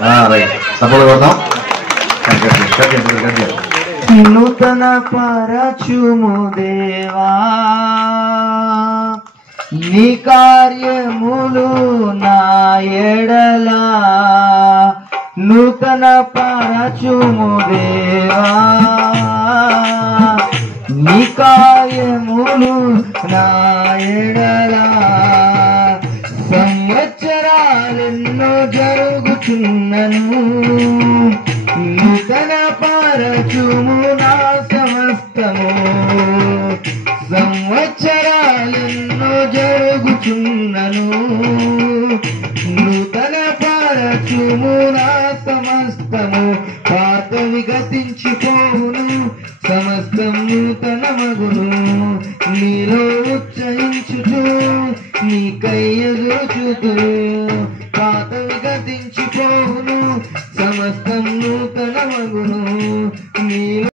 Right support కొడతాం. నూతన పరచుము దేవా నీ కార్యములు నా ఎడలా నూతన పరచుము దేవా నీ కార్యములు నా ఎడలా సంవత్సరాలెన్నో జరుగుతున్నను నూతన పరచుము నా సమస్తము సంవత్సరాలెన్నో జరుగుతున్నను నూతన పరచుము నా సమస్తము పాతవి గతించిపోవును సమస్తం నూతన మగును నీలో ఉచ్చరించుచు నీకై ఎదురుచూతు పాతవి గతించిపోవును సమస్తం నూతన మగును నీలో